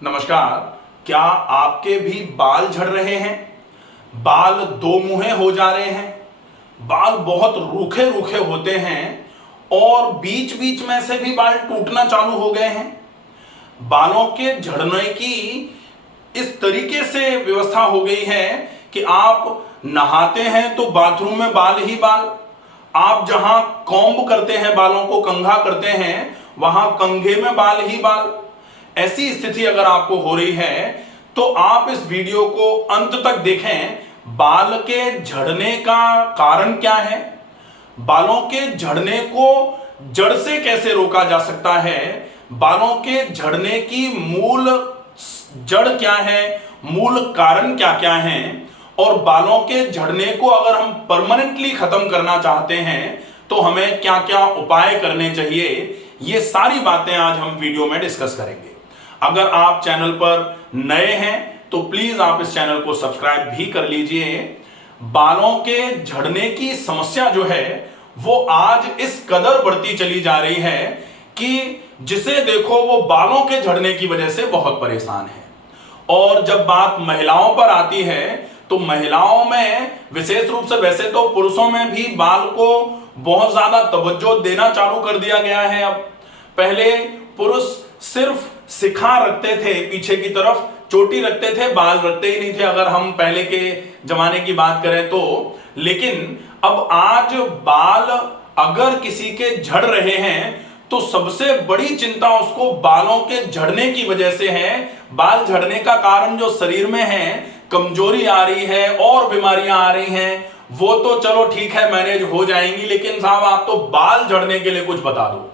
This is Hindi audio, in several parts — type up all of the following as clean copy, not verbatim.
नमस्कार। क्या आपके भी बाल झड़ रहे हैं? बाल दो मुहे हो जा रहे हैं? बाल बहुत रूखे रूखे होते हैं और बीच बीच में से भी बाल टूटना चालू हो गए हैं। बालों के झड़ने की इस तरीके से व्यवस्था हो गई है कि आप नहाते हैं तो बाथरूम में बाल ही बाल, आप जहां कॉम्ब करते हैं, बालों को कंघा करते हैं, वहां कंघे में बाल ही बाल। ऐसी स्थिति अगर आपको हो रही है तो आप इस वीडियो को अंत तक देखें। बाल के झड़ने का कारण क्या है, बालों के झड़ने को जड़ से कैसे रोका जा सकता है, बालों के झड़ने की मूल जड़ क्या है, मूल कारण क्या क्या हैं, और बालों के झड़ने को अगर हम परमानेंटली खत्म करना चाहते हैं तो हमें क्या क्या उपाय करने चाहिए, ये सारी बातें आज हम वीडियो में डिस्कस करेंगे। अगर आप चैनल पर नए हैं तो प्लीज आप इस चैनल को सब्सक्राइब भी कर लीजिए। बालों के झड़ने की समस्या जो है वो आज इस कदर बढ़ती चली जा रही है कि जिसे देखो वो बालों के झड़ने की वजह से बहुत परेशान है। और जब बात महिलाओं पर आती है तो महिलाओं में विशेष रूप से, वैसे तो पुरुषों में भी बाल को बहुत ज्यादा तवज्जो देना चालू कर दिया गया है। अब पहले पुरुष सिर्फ सिखा रखते थे, पीछे की तरफ चोटी रखते थे, बाल रखते ही नहीं थे अगर हम पहले के जमाने की बात करें तो। लेकिन अब आज बाल अगर किसी के झड़ रहे हैं तो सबसे बड़ी चिंता उसको बालों के झड़ने की वजह से है। बाल झड़ने का कारण जो शरीर में है, कमजोरी आ रही है और बीमारियां आ रही हैं, वो तो चलो ठीक है, मैनेज हो जाएंगी, लेकिन साहब आप तो बाल झड़ने के लिए कुछ बता दो।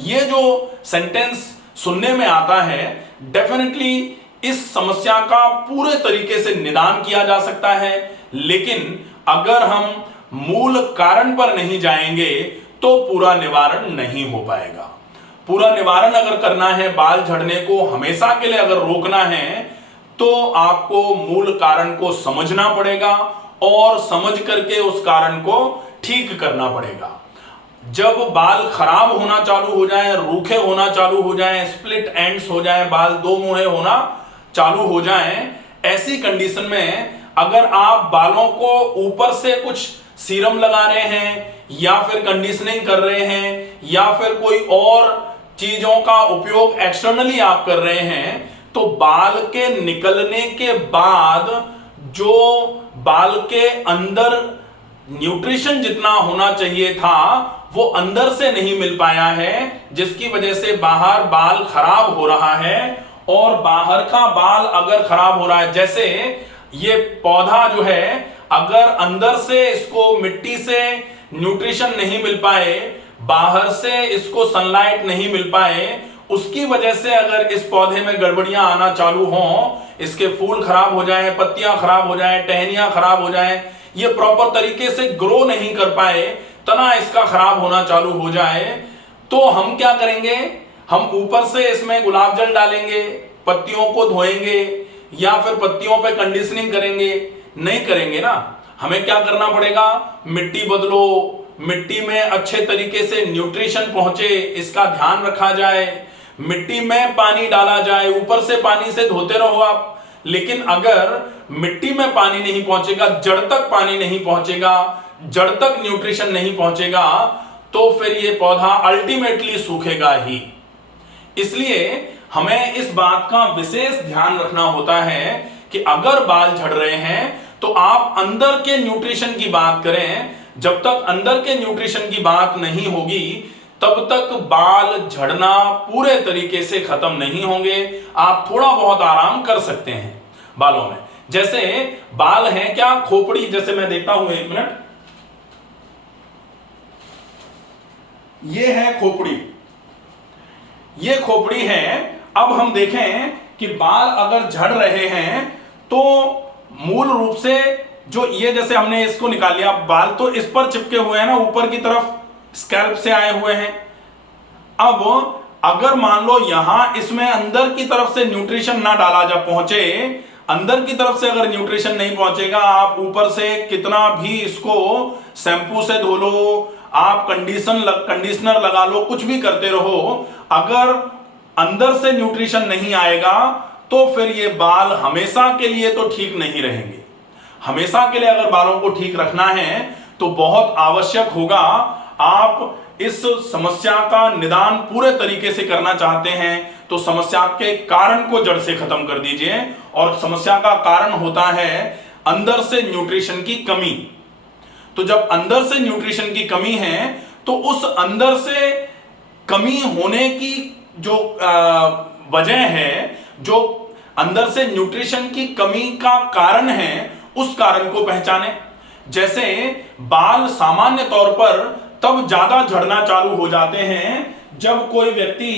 ये जो सेंटेंस सुनने में आता है, डेफिनेटली इस समस्या का पूरे तरीके से निदान किया जा सकता है, लेकिन अगर हम मूल कारण पर नहीं जाएंगे तो पूरा निवारण नहीं हो पाएगा। पूरा निवारण अगर करना है, बाल झड़ने को हमेशा के लिए अगर रोकना है तो आपको मूल कारण को समझना पड़ेगा और समझ करके उस कारण को ठीक करना पड़ेगा। जब बाल खराब होना चालू हो जाए, रूखे होना चालू हो जाए, स्प्लिट एंड्स हो जाए, बाल दो मुहे होना चालू हो जाए, ऐसी कंडीशन में अगर आप बालों को ऊपर से कुछ सीरम लगा रहे हैं या फिर कंडीशनिंग कर रहे हैं या फिर कोई और चीजों का उपयोग एक्सटर्नली आप कर रहे हैं, तो बाल के निकलने के बाद जो बाल के अंदर न्यूट्रिशन जितना होना चाहिए था वो अंदर से नहीं मिल पाया है, जिसकी वजह से बाहर बाल खराब हो रहा है। और बाहर का बाल अगर खराब हो रहा है, जैसे ये पौधा जो है, अगर अंदर से इसको मिट्टी से न्यूट्रिशन नहीं मिल पाए, बाहर से इसको सनलाइट नहीं मिल पाए, उसकी वजह से अगर इस पौधे में गड़बड़ियां आना चालू हों, इसके फूल खराब हो जाएं, पत्तियां खराब हो जाएं, टहनियां खराब हो जाएं, ये प्रॉपर तरीके से ग्रो नहीं कर पाए, तना इसका खराब होना चालू हो जाए, तो हम क्या करेंगे? हम ऊपर से इसमें गुलाब जल डालेंगे, पत्तियों को धोएंगे या फिर पत्तियों पे कंडीशनिंग करेंगे? नहीं करेंगे ना। हमें क्या करना पड़ेगा? मिट्टी बदलो, मिट्टी में अच्छे तरीके से न्यूट्रिशन पहुंचे इसका ध्यान रखा जाए, मिट्टी में पानी डाला जाए, ऊपर से पानी से धोते रहो आप। लेकिन अगर मिट्टी में पानी नहीं पहुंचेगा, जड़ तक पानी नहीं पहुंचेगा, जड़ तक न्यूट्रिशन नहीं पहुंचेगा, तो फिर ये पौधा अल्टीमेटली सूखेगा ही। इसलिए हमें इस बात का विशेष ध्यान रखना होता है कि अगर बाल झड़ रहे हैं तो आप अंदर के न्यूट्रिशन की बात करें। जब तक अंदर के न्यूट्रिशन की बात नहीं होगी तब तक बाल झड़ना पूरे तरीके से खत्म नहीं होंगे। आप थोड़ा बहुत आराम कर सकते हैं बालों में। जैसे बाल हैं क्या, खोपड़ी, जैसे मैं देखता हूं, एक मिनट, ये है खोपड़ी, ये खोपड़ी है। अब हम देखें कि बाल अगर झड़ रहे हैं तो मूल रूप से जो ये, जैसे हमने इसको निकाल लिया, बाल तो इस पर चिपके हुए हैं ना, ऊपर की तरफ स्कैल्प से आए हुए हैं। अब अगर मान लो यहां इसमें अंदर की तरफ से न्यूट्रिशन ना डाला जा पहुंचे, अंदर की तरफ से अगर न्यूट्रिशन नहीं पहुंचेगा, आप ऊपर से कितना भी इसको शैम्पू से धो लो, आप कंडीशनर लगा लो, कुछ भी करते रहो, अगर अंदर से न्यूट्रिशन नहीं आएगा तो फिर ये बाल हमेशा के लिए तो ठीक नहीं रहेंगे। हमेशा के लिए अगर बालों को ठीक रखना है तो बहुत आवश्यक होगा, आप इस समस्या का निदान पूरे तरीके से करना चाहते हैं तो समस्या के कारण को जड़ से खत्म कर दीजिए। और समस्या का कारण होता है अंदर से न्यूट्रिशन की कमी। तो जब अंदर से न्यूट्रिशन की कमी है तो उस अंदर से कमी होने की जो वजह है, जो अंदर से न्यूट्रिशन की कमी का कारण है, उस कारण को पहचानें। जैसे बाल सामान्य तौर पर तब ज्यादा झड़ना चालू हो जाते हैं जब कोई व्यक्ति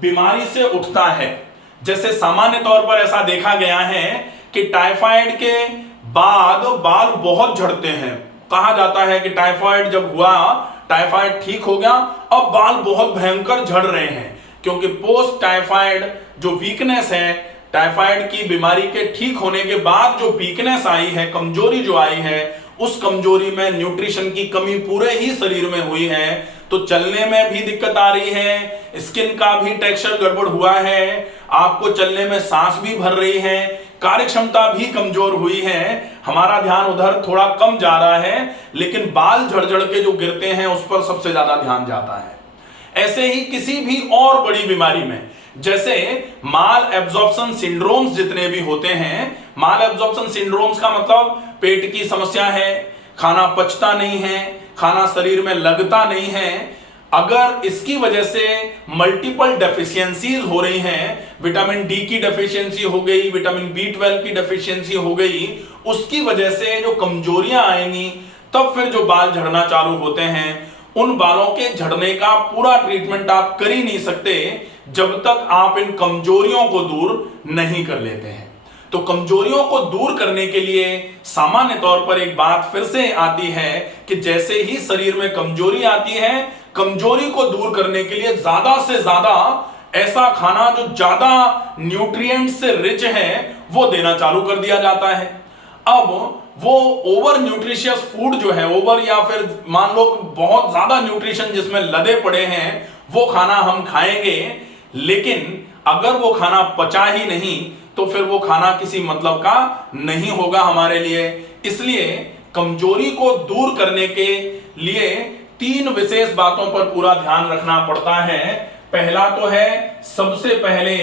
बीमारी से उठता है। जैसे सामान्य तौर पर ऐसा देखा गया है कि टाइफाइड के बाद बाल बहुत झड़ते हैं। कहा जाता है कि टाइफाइड जब हुआ, टाइफाइड ठीक हो गया, अब बाल बहुत भयंकर झड़ रहे हैं, क्योंकि पोस्ट टाइफाइड जो वीकनेस है, टाइफाइड की बीमारी के ठीक होने के बाद जो वीकनेस आई है, कमजोरी जो आई है, उस कमजोरी में न्यूट्रिशन की कमी पूरे ही शरीर में हुई है। तो चलने में भी दिक्कत आ रही है, स्किन का भी टेक्सचर गड़बड़ हुआ है, आपको चलने में सांस भी भर रही है, कार्य क्षमता भी कमजोर हुई है, हमारा ध्यान उधर थोड़ा कम जा रहा है, लेकिन बाल झड़ झड़ के जो गिरते हैं उस पर सबसे ज्यादा ध्यान जाता है। ऐसे ही किसी भी और बड़ी बीमारी में, जैसे माल एब्जॉर्प्शन सिंड्रोम्स जितने भी होते हैं, माल एब्जॉर्प्शन सिंड्रोम्स का मतलब पेट की समस्या है, खाना पचता नहीं है, खाना शरीर में लगता नहीं है। अगर इसकी वजह से मल्टीपल डेफिशिएंसीज हो रही हैं, विटामिन डी की डेफिशिएंसी हो गई, विटामिन B12 की डेफिशिएंसी हो गई, उसकी वजह से जो कमजोरियां आएंगी, तब फिर जो बाल झड़ना चालू होते हैं, उन बालों के झड़ने का पूरा ट्रीटमेंट आप कर ही नहीं सकते जब तक आप इन कमजोरियों को दूर नहीं कर लेते हैं। तो कमजोरियों को दूर करने के लिए सामान्य तौर पर एक बात फिर से आती है कि जैसे ही शरीर में कमजोरी आती है, कमजोरी को दूर करने के लिए ज्यादा से ज्यादा ऐसा खाना जो ज्यादा न्यूट्रिएंट से रिच है वो देना चालू कर दिया जाता है। अब वो ओवर न्यूट्रिशियस फूड जो है, ओवर या फिर मान लो बहुत ज्यादा न्यूट्रिशन जिसमें लदे पड़े हैं, वो खाना हम खाएंगे, लेकिन अगर वो खाना पचा ही नहीं तो फिर वो खाना किसी मतलब का नहीं होगा हमारे लिए। इसलिए कमजोरी को दूर करने के लिए 3 विशेष बातों पर पूरा ध्यान रखना पड़ता है। पहला तो है सबसे पहले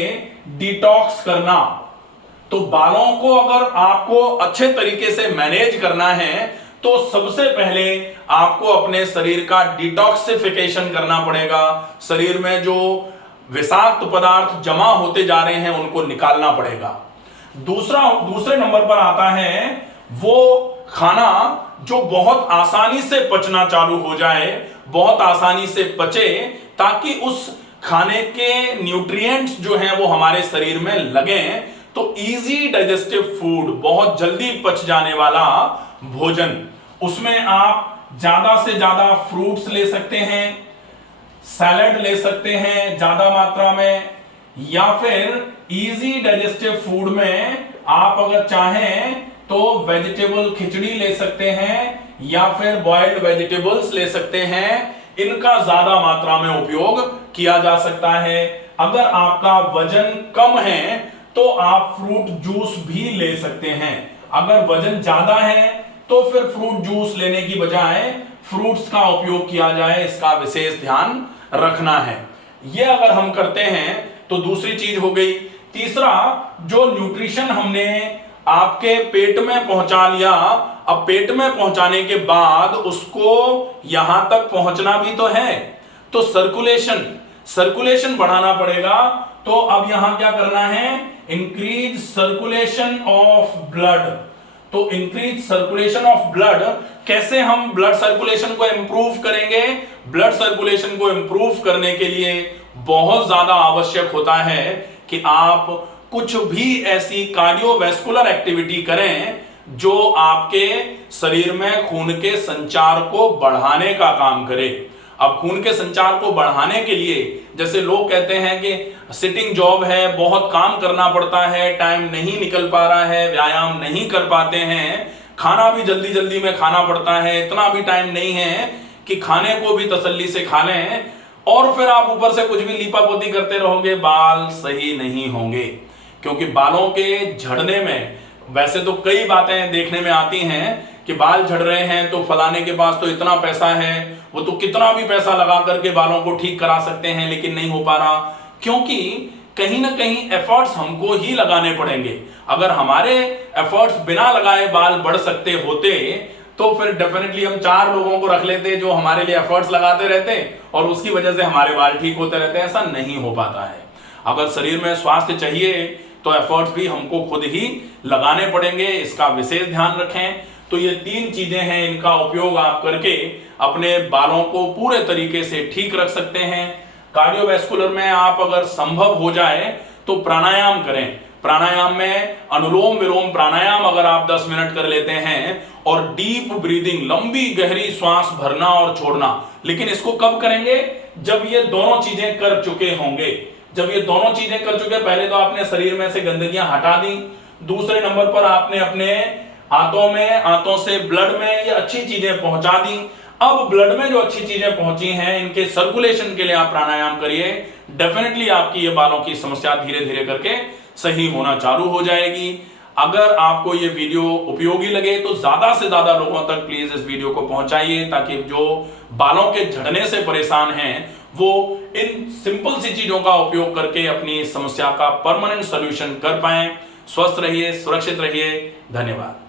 डिटॉक्स करना। तो बालों को अगर आपको अच्छे तरीके से मैनेज करना है तो सबसे पहले आपको अपने शरीर का डिटॉक्सिफिकेशन करना पड़ेगा। शरीर में जो विषाक्त पदार्थ जमा होते जा रहे हैं उनको निकालना पड़ेगा। दूसरे नंबर पर आता है वो खाना जो बहुत आसानी से पचना चालू हो जाए, बहुत आसानी से पचे, ताकि उस खाने के न्यूट्रिएंट्स जो हैं वो हमारे शरीर में लगें। तो इजी डाइजेस्टिव फूड, बहुत जल्दी पच जाने वाला भोजन, उसमें आप ज्यादा से ज्यादा फ्रूट्स ले सकते हैं, सैलड ले सकते हैं ज्यादा मात्रा में, या फिर इजी डाइजेस्टिव फूड में आप अगर चाहें तो वेजिटेबल खिचड़ी ले सकते हैं या फिर बॉइल्ड वेजिटेबल्स ले सकते हैं। इनका ज्यादा मात्रा में उपयोग किया जा सकता है। अगर आपका वजन कम है तो आप फ्रूट जूस भी ले सकते हैं। अगर वजन ज्यादा है तो फिर फ्रूट जूस लेने की बजाय फ्रूट्स का उपयोग किया जाए, इसका विशेष ध्यान रखना है। यह अगर हम करते हैं तो दूसरी चीज हो गई। तीसरा, जो न्यूट्रिशन हमने आपके पेट में पहुंचा लिया, अब पेट में पहुंचाने के बाद उसको यहां तक पहुंचना भी तो है, तो सर्कुलेशन बढ़ाना पड़ेगा। तो अब यहां क्या करना है, इंक्रीज सर्कुलेशन ऑफ ब्लड। तो इंक्रीज सर्कुलेशन ऑफ ब्लड, कैसे हम ब्लड सर्कुलेशन को इंप्रूव करेंगे? ब्लड सर्कुलेशन को इंप्रूव करने के लिए बहुत ज्यादा आवश्यक होता है कि आप कुछ भी ऐसी कार्डियोवैस्कुलर एक्टिविटी करें जो आपके शरीर में खून के संचार को बढ़ाने का काम करे। अब खून के संचार को बढ़ाने के लिए, जैसे लोग कहते हैं कि सिटिंग जॉब है, बहुत काम करना पड़ता है, टाइम नहीं निकल पा रहा है, व्यायाम नहीं कर पाते हैं, खाना भी जल्दी जल्दी में खाना पड़ता है, इतना भी टाइम नहीं है कि खाने को भी तसल्ली से खा लें, और फिर आप ऊपर से कुछ भी लीपापोती करते रहोगे, बाल सही नहीं होंगे। क्योंकि बालों के झड़ने में वैसे तो कई बातें देखने में आती हैं कि बाल झड़ रहे हैं तो फलाने के पास तो इतना पैसा है, वो तो कितना भी पैसा लगा करके बालों को ठीक करा सकते हैं, लेकिन नहीं हो पा रहा, क्योंकि कहीं ना कहीं एफर्ट्स हमको ही लगाने पड़ेंगे। अगर हमारे एफर्ट्स बिना लगाए बाल बढ़ सकते होते तो फिर डेफिनेटली हम 4 लोगों को रख लेते जो हमारे लिए एफर्ट्स लगाते रहते और उसकी वजह से हमारे बाल ठीक होते रहते। ऐसा नहीं हो पाता है। अगर शरीर में स्वास्थ्य चाहिए तो एफर्ट्स भी हमको खुद ही लगाने पड़ेंगे, इसका विशेष ध्यान रखें। तो ये 3 चीजें हैं, इनका उपयोग आप करके अपने बालों को पूरे तरीके से ठीक रख सकते हैं। कार्डियोवैस्कुलर में आप अगर संभव हो जाए तो प्राणायाम करें। प्राणायाम में अनुलोम विलोम प्राणायाम अगर आप 10 मिनट कर लेते हैं और डीप ब्रीदिंग, लंबी गहरी श्वास भरना और छोड़ना, लेकिन इसको कब करेंगे? जब ये दोनों चीजें कर चुके होंगे। जब ये दोनों चीजें कर चुके, पहले तो आपने शरीर में से गंदगियां हटा दी, दूसरे नंबर पर आपने अपने आंतों से ब्लड में ये अच्छी चीजें पहुंचा दी। अब ब्लड में जो अच्छी चीजें पहुंची हैं, इनके सर्कुलेशन के लिए आप प्राणायाम करिए। डेफिनेटली आपकी ये बालों की समस्या धीरे धीरे करके सही होना चालू हो जाएगी। अगर आपको ये वीडियो उपयोगी लगे तो ज्यादा से ज्यादा लोगों तक प्लीज इस वीडियो को पहुंचाइए, ताकि जो बालों के झड़ने से परेशान हैं वो इन सिंपल सी चीजों का उपयोग करके अपनी समस्या का परमानेंट सॉल्यूशन कर पाएं। स्वस्थ रहिए, सुरक्षित रहिए। धन्यवाद।